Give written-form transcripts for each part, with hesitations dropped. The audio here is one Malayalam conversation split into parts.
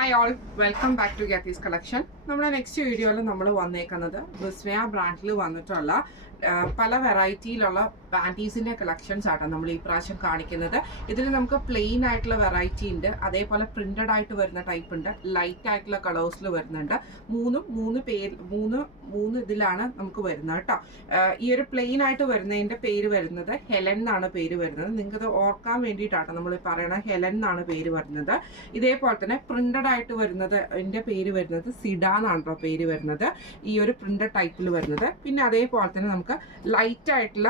Hi all, welcome back to Gathis collection. നമ്മുടെ നെക്സ്റ്റ് വീഡിയോയിൽ നമ്മൾ വന്നേക്കുന്നത് വിസ്മയ ബ്രാൻഡിൽ വന്നിട്ടുള്ള പല വെറൈറ്റിയിലുള്ള പാൻറ്റീസിൻ്റെ കളക്ഷൻസ് ആട്ടോ നമ്മൾ ഈ പ്രാവശ്യം കാണിക്കുന്നത്. ഇതിൽ നമുക്ക് പ്ലെയിൻ ആയിട്ടുള്ള വെറൈറ്റി ഉണ്ട്, അതേപോലെ പ്രിന്റഡ് ആയിട്ട് വരുന്ന ടൈപ്പ് ഉണ്ട്, ലൈറ്റ് ആയിട്ടുള്ള കളേഴ്സിൽ വരുന്നുണ്ട്. മൂന്ന് ഇതിലാണ് നമുക്ക് വരുന്നത് കേട്ടോ. ഈ ഒരു പ്ലെയിൻ ആയിട്ട് വരുന്നതിൻ്റെ പേര് വരുന്നത് ഹെലൻ എന്നാണ് പേര് വരുന്നത്. നിങ്ങൾക്കത് ഓർക്കാൻ വേണ്ടിയിട്ടാണ് നമ്മൾ പറയണ ഹെലൻ എന്നാണ് പേര് വരുന്നത്. ഇതേപോലെ തന്നെ പ്രിന്റഡ് ആയിട്ട് വരുന്നത് എൻ്റെ പേര് വരുന്നത് സിഡ എന്നാണല്ലോ പേര് വരുന്നത്, ഈ ഒരു പ്രിന്റഡ് ടൈപ്പിൽ വരുന്നത്. പിന്നെ അതേപോലെ തന്നെ നമുക്ക് ലൈറ്റ് ആയിട്ടുള്ള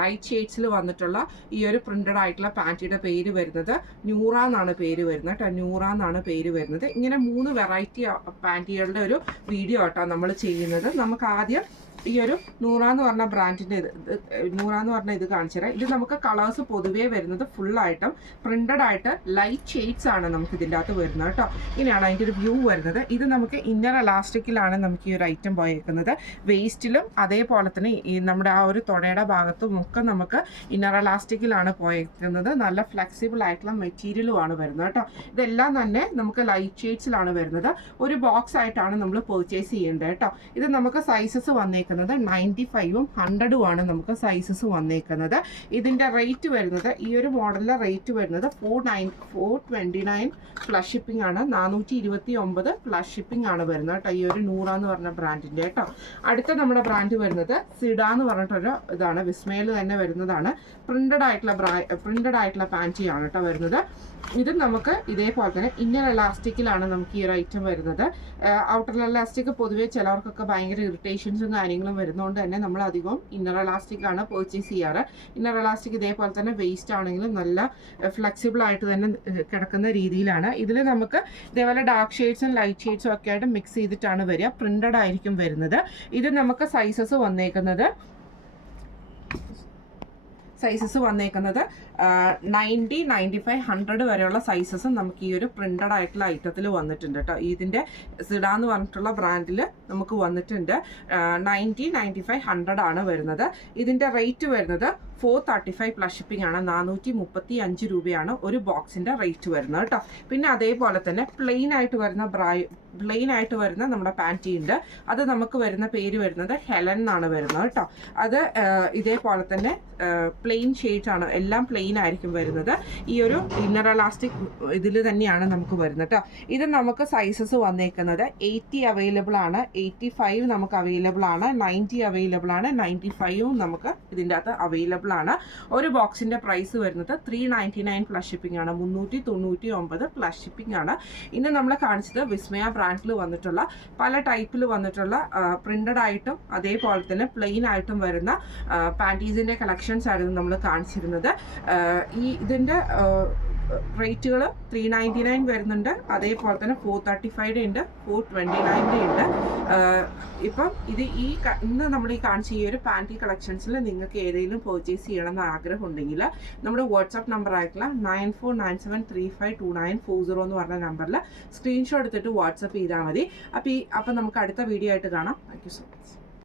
ലൈറ്റ് ഷെയ്ഡ്സിൽ വന്നിട്ടുള്ള ഈ ഒരു പ്രിന്റഡ് ആയിട്ടുള്ള പാൻറ്റിയുടെ പേര് വരുന്നത് ന്യൂറ എന്നാണ് പേര് വരുന്നത് കേട്ടോ. ന്യൂറ എന്നാണ് പേര് വരുന്നത്. ഇങ്ങനെ 3 വെറൈറ്റി പാൻറ്റികളുടെ ഒരു വീഡിയോ ആട്ടോ നമ്മൾ ചെയ്യുന്നത്. നമുക്ക് ആദ്യം ഈ ഒരു നൂറ എന്ന് പറഞ്ഞ ബ്രാൻഡിൻ്റെ ഇത് കാണിച്ചു തരാം. ഇത് നമുക്ക് കളേഴ്സ് പൊതുവേ വരുന്നത് ഫുള്ളായിട്ടും പ്രിന്റഡ് ആയിട്ട് ലൈറ്റ് ഷെയ്ഡ്സ് ആണ് നമുക്ക് ഇതിൻ്റെ അകത്ത് വരുന്നത് കേട്ടോ. ഇങ്ങനെയാണ് അതിൻ്റെ ഒരു വ്യൂ വരുന്നത്. ഇത് നമുക്ക് ഇന്നർ എലാസ്റ്റിക്കിലാണ് നമുക്ക് ഈ ഒരു ഐറ്റം പോയേക്കുന്നത്. വേസ്റ്റിലും അതേപോലെ തന്നെ ഈ നമ്മുടെ ആ ഒരു തൊടയുടെ ഭാഗത്തും ഒക്കെ നമുക്ക് ഇന്നർ എലാസ്റ്റിക്കിലാണ് പോയേക്കുന്നത്. നല്ല ഫ്ലെക്സിബിൾ ആയിട്ടുള്ള മെറ്റീരിയലുമാണ് വരുന്നത് കേട്ടോ. ഇതെല്ലാം തന്നെ നമുക്ക് ലൈറ്റ് ഷെയ്ഡ്സിലാണ് വരുന്നത്. ഒരു ബോക്സ് ആയിട്ടാണ് നമ്മൾ പർച്ചേസ് ചെയ്യേണ്ടത് കേട്ടോ. ഇത് നമുക്ക് സൈസസ് വന്നേക്കുന്നത് 95ഉം 100ഉമാണ് നമുക്ക് സൈസസ് വന്നേക്കുന്നത്. ഇതിൻ്റെ റേറ്റ് വരുന്നത്, ഈ ഒരു മോഡലിലെ റേറ്റ് വരുന്നത് 429 പ്ലസ് ഷിപ്പിംഗ് ആണ്. 429 പ്ലസ് ഷിപ്പിംഗ് ആണ് വരുന്നത് കേട്ടോ, ഈ ഒരു നൂറ എന്ന് പറഞ്ഞ ബ്രാൻഡിൻ്റെ കേട്ടോ. അടുത്ത നമ്മുടെ ബ്രാൻഡ് വരുന്നത് സിഡ എന്ന് പറഞ്ഞിട്ടൊരു ഇതാണ്, വിസ്മയിൽ തന്നെ വരുന്നതാണ്. പ്രിന്റഡ് ആയിട്ടുള്ള പാൻറ്റിയാണ് കേട്ടോ വരുന്നത്. ഇത് നമുക്ക് ഇതേപോലെ തന്നെ ഇന്നർ എലാസ്റ്റിക്കിലാണ് നമുക്ക് ഈ ഒരു ഐറ്റം വരുന്നത്. ഔട്ടർ എലാസ്റ്റിക് പൊതുവേ ചിലവർക്കൊക്കെ ഭയങ്കര ഇറിറ്റേഷൻസും കാര്യങ്ങളും വരുന്നതുകൊണ്ട് തന്നെ നമ്മൾ അധികം ഇന്നർ എലാസ്റ്റിക് ആണ് പർച്ചേസ് ചെയ്യാറ്. ഇന്നർ എലാസ്റ്റിക് ഇതേപോലെ തന്നെ വേസ്റ്റ് ആണെങ്കിലും നല്ല ഫ്ലെക്സിബിൾ ആയിട്ട് തന്നെ കിടക്കുന്ന രീതിയിലാണ്. ഇതിൽ നമുക്ക് ഇതേപോലെ ഡാർക്ക് ഷെയ്ഡ്സും ലൈറ്റ് ഷെയ്ഡ്സും ഒക്കെ ആയിട്ട് മിക്സ് ചെയ്തിട്ടാണ് വരിക. പ്രിന്റഡ് ആയിരിക്കും വരുന്നത്. ഇത് നമുക്ക് സൈസസ് വന്നേക്കുന്നത് 90, 95, 100 വരെയുള്ള സൈസസും നമുക്ക് ഈ ഒരു പ്രിന്റഡ് ആയിട്ടുള്ള ഐറ്റത്തിൽ വന്നിട്ടുണ്ട് കേട്ടോ. ഇതിൻ്റെ സിഡ എന്ന് പറഞ്ഞിട്ടുള്ള ബ്രാൻഡിൽ നമുക്ക് വന്നിട്ടുണ്ട്. 90, 95, 100 ആണ് വരുന്നത്. ഇതിൻ്റെ റേറ്റ് വരുന്നത് 435 പ്ലസ് ഷിപ്പിംഗ് ആണ്. 435 രൂപയാണ് ഒരു ബോക്സിൻ്റെ റേറ്റ് വരുന്നത് കേട്ടോ. പിന്നെ അതേപോലെ തന്നെ പ്ലെയിൻ ആയിട്ട് വരുന്ന നമ്മുടെ പാൻറ്റി ഉണ്ട്. അത് നമുക്ക് വരുന്ന പേര് വരുന്നത് ഹെലൻ എന്നാണ് വരുന്നത് കേട്ടോ. അത് ഇതേപോലെ തന്നെ പ്ലെയിൻ ഷെയ്ഡ്സ് ആണ്, എല്ലാം പ്ലെയിൻ ആയിരിക്കും വരുന്നത്. ഈ ഒരു ഇന്നർ എലാസ്റ്റിക് ഇതിൽ തന്നെയാണ് നമുക്ക് വരുന്നത് കേട്ടോ. ഇത് നമുക്ക് സൈസസ് വന്നേക്കുന്നത് 80 അവൈലബിൾ ആണ്, 85 നമുക്ക് അവൈലബിൾ ആണ്, 90 അവൈലബിൾ ആണ്, 95ഉം നമുക്ക് ഇതിൻ്റെ അകത്ത് അവൈലബിൾ ആണ്. ഒരു ബോക്സിൻ്റെ പ്രൈസ് വരുന്നത് 399 പ്ലസ് ഷിപ്പിംഗ് ആണ്. 399 പ്ലസ് ഷിപ്പിംഗ് ആണ്. ഇന്ന് നമ്മൾ കാണിച്ചത് വിസ്മയ ബ്രാൻഡിൽ വന്നിട്ടുള്ള പല ടൈപ്പിൽ വന്നിട്ടുള്ള പ്രിന്റഡ് ആയിട്ടും അതേപോലെ തന്നെ പ്ലെയിൻ ആയിട്ടും വരുന്ന പാൻറ്റീസിൻ്റെ കളക്ഷൻസ് ആയിരുന്നു നമ്മൾ കാണിച്ചിരുന്നത്. ഇതിൻ്റെ റേറ്റുകൾ 399 വരുന്നുണ്ട്, അതേപോലെ തന്നെ 435 ഉണ്ട്, 429 ഉണ്ട്. ഇപ്പം ഇന്ന് നമ്മൾ ഈ കാണിച്ച ഈ ഒരു പാൻറ്റി കളക്ഷൻസിൽ നിങ്ങൾക്ക് ഏതെങ്കിലും പർച്ചേസ് ചെയ്യണമെന്ന് ആഗ്രഹം ഉണ്ടെങ്കിൽ നമ്മുടെ വാട്സാപ്പ് നമ്പർ ആയിട്ടുള്ള 9497352940 എന്ന് പറഞ്ഞ നമ്പറിൽ സ്ക്രീൻഷോട്ട് എടുത്തിട്ട് വാട്സപ്പ് ചെയ്താൽ മതി. അപ്പം നമുക്ക് അടുത്ത വീഡിയോ ആയിട്ട് കാണാം. Thank you so much.